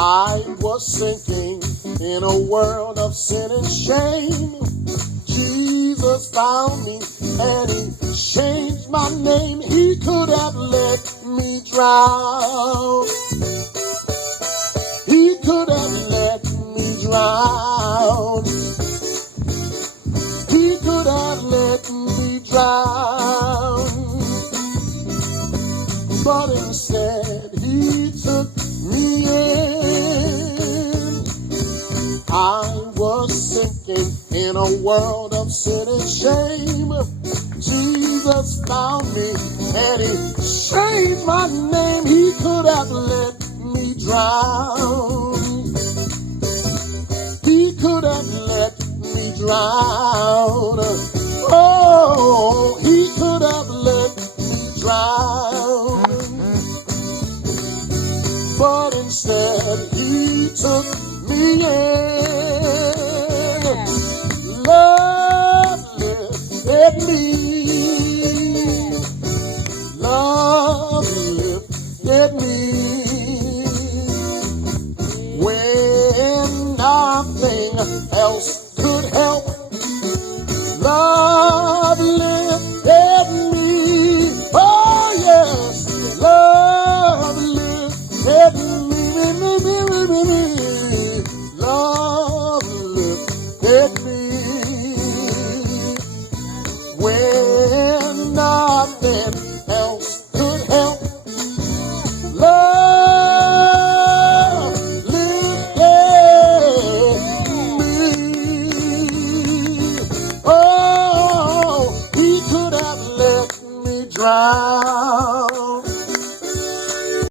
I was sinking in a world of sin and shame. Jesus found me and he changed my name. He could have let me drown. He could have let me drown. He could have let me drown. But instead he took me in. I was sinking in a world of sin and shame. Jesus found me and he changed my name. He could have let me drown. He could have let me drown. Oh, he could have let me drown. But instead he took me in.